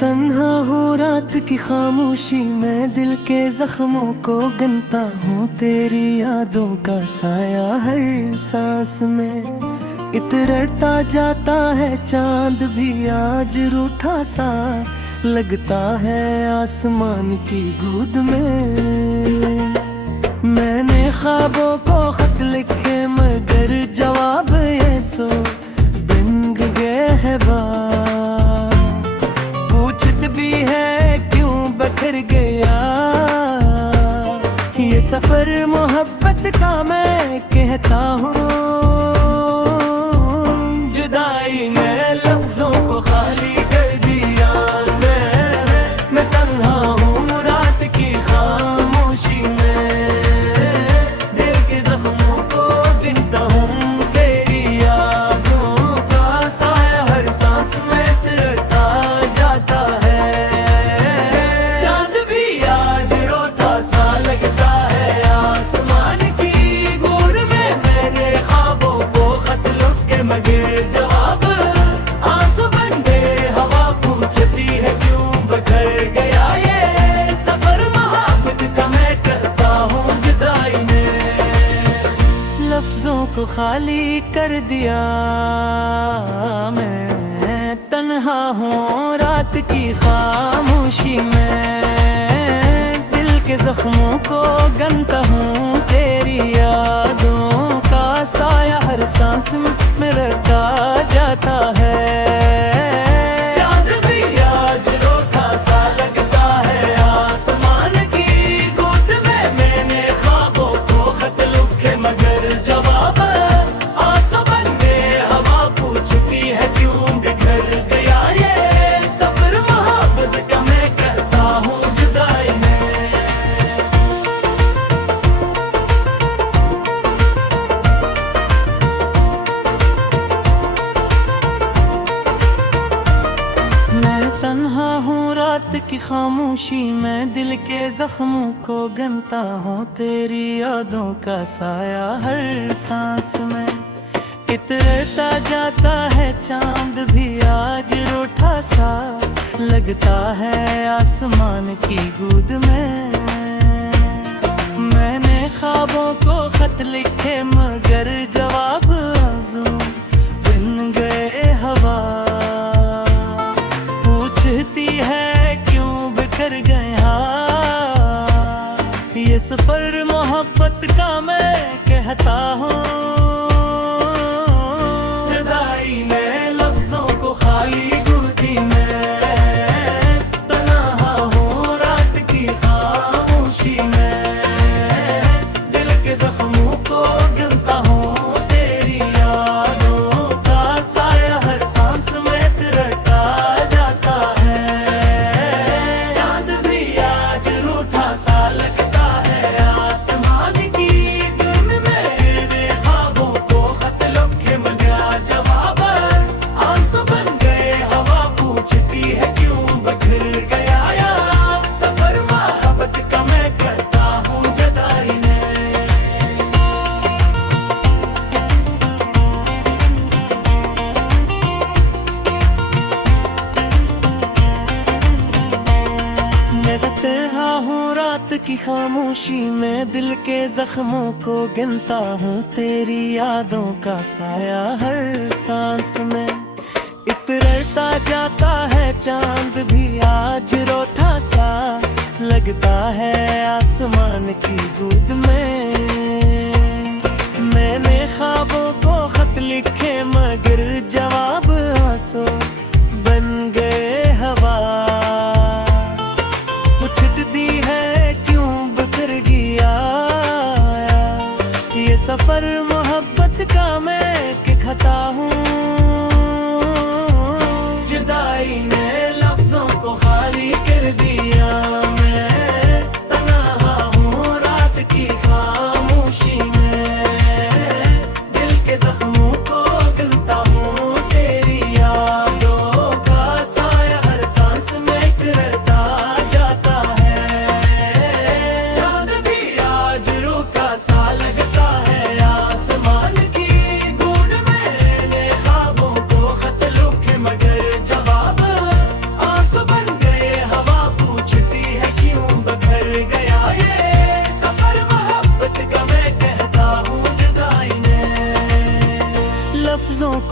तन्हा हूँ रात की खामोशी में, दिल के जख्मों को गिनता हूँ। तेरी यादों का साया हर सांस में इतरता जाता है। चांद भी आज रूठा सा लगता है आसमान की गोद में। मैंने ख्वाबों को खत लिखे मगर जवाब ये सो बिन गए है बात। पूछत भी है क्यों बखर गया ये सफर मोहब्बत का। मैं कहता हूँ जुदाई ने लफ्जों को खाली कर दिया। मैं तन्हा हूँ रात की खामोशी में, दिल के जख्मों को गिनता हूँ। तेरी यादों का साया हर सांस में तिरता जाता है। चांद भी आज रोता सा लगता है आसमान की गोद में। मैंने ख्वाबों को खत लिखे मगर जवाब आंसू बन गए हवा। पूछती है क्यों बखर गया ये सफर मोहब्बत का। मैं कहता हूँ जुदाई ने लफ्जों को खाली कर दिया। मैं तन्हा हूँ रात की खामोशी में, दिल के जख्मों को गनता हूँ। तेरी यादों का साया हर सांस में रहता जाता है। चांद भी आज रोता सा लगता है आसमान की गोद में। मैंने ख्वाबों को खत लिखे मगर जवाब आंसू बन गए हवा। पूछती है क्यों बिखर गया ये सफर मोहब्बत का। मैं कहता हूँ जुदाई ने मैं तन्हा हूँ रात की खामोशी में, दिल के जख्मों को गिनता हूँ। तेरी यादों का साया हर सांस में इतरता जाता है। चांद भी आज रूठा सा लगता है आसमान की गोद में। मैंने ख्वाबों को खत लिखे मगर जवाब आंसू बिन गए हवा। पूछती है क्यों बिखर गया ये सफर मोहब्बत का। मैं कहता हूँ जुदाई ने लफ्जों को खाली गोदी में। तन्हा हूँ रात की खामोशी में, दिल के जख्मों को गिनता हूँ। तेरी यादों का साया हर सांस में तिरता जाता है। चांद भी आज रूठा सा लगता है आसमान की धुन में। मेरे ख्वाबों को खत लिखे मगर जवाब आंसू बन गए हवा। पूछती है क्यों बखर गया या सफर मोहब्बत का। मैं कहता हूँ जुदाई ने मैं तन्हा हूँ रात की खामोशी में, दिल के जख्मों को गिनता हूँ। तेरी यादों का साया हर सांस में इतरता जाता है। चांद भी आज रोता सा लगता है आसमान की गोद में। मैंने ख्वाबों को खत लिखे मगर जवाब आंसू बन गए हवा। पूछती है क्यों बिखर गया ये सफर मोहब्बत का। मैं कहता हूँ जुदाई ने लफ्जों को खाली कर दिया। मैं तन्हा हूँ रात की खामोशी में, दिल के जख्मों को गिनता हूँ। तेरी यादों का साया हर सांस में तिरता जाता है। चांद भी आज रूठा सा लगता है आसमान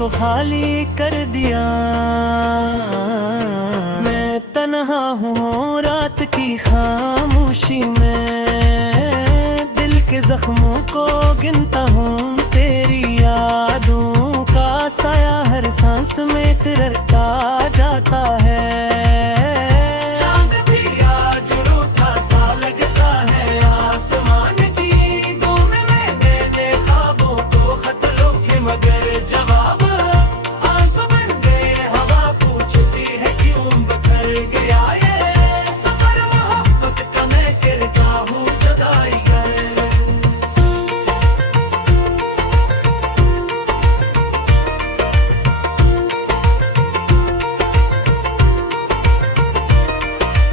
को खाली कर दिया। मैं तन्हा हूँ रात की खामोशी में, दिल के जख्मों को गिनता हूँ तेरी यादों का साया हर सांस में तिरकता जाता है।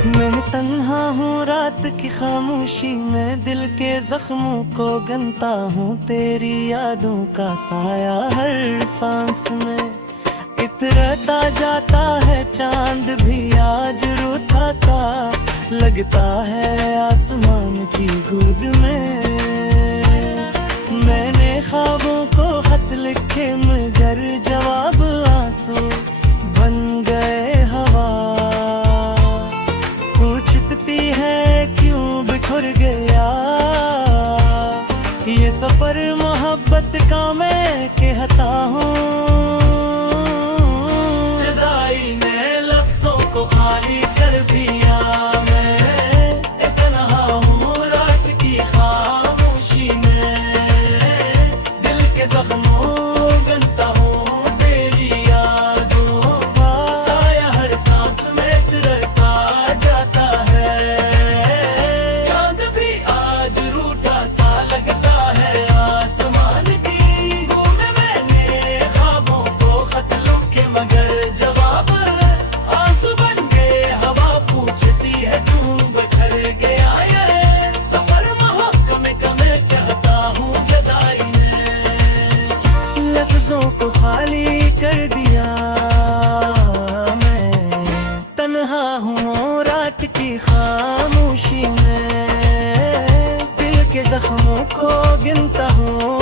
मैं तन्हा हूँ रात की खामोशी में, दिल के जख्मों को गिनता हूँ तेरी यादों का साया हर सांस में इतरता जाता है। चांद भी आज रूठा सा लगता है आसमान की गोद में। मैंने ख्वाबों को खत लिखे मगर जवाब आंसू बन गए हवा। है क्यों बिखर गया ये सफर मोहब्बत का मैं कहता हूँ। जुदाई ने लफ्जों को खाली कर दिया। मैं तन्हा हूँ रात की खामोशी में, दिल के जख्मों गिनता हूँ तेरी यादों का साया हर सांस में तिरकता जाता है। को खाली कर दिया। मैं तन्हा हूँ रात की खामोशी में, दिल के जख्मों को गिनता हूँ